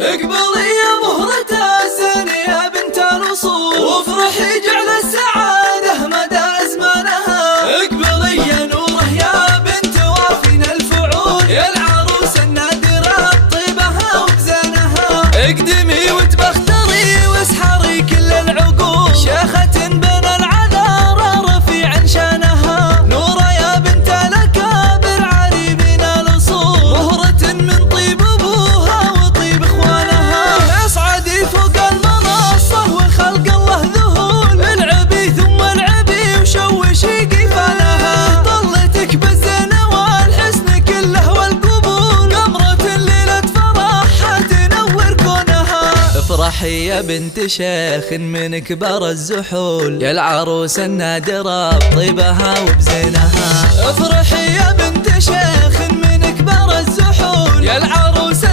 اقبلي يا مهرة الزين يا بنت الأصول، وافرحي جعل السعادة مدى أزمانها. اقبلي يا نوره يا بنت وافين الفعول، يا العروس النادرة بطيبها وبزينها. اقدمي وتبختري واسحري كل العقول، شيخة بين العذارى رفيع شانها. نورة يا بنت الأكابر عريبين الأصول، مهرة من طيب أبوها وطيب إخوانها. اصعدي فوق المنصة وخلق الله ذهول، العبي ثم العبي وشوشي قفالها. طلتك بالزين والحسن كله والقبول، قمرة ليلة فرحها تنور كونها. افرحي يا بنت شيخ من كبار الزحول، يا العروس النادرة بطيبها وبزينها. افرحي يا بنت شيخ من كبار الزحول، يا العروس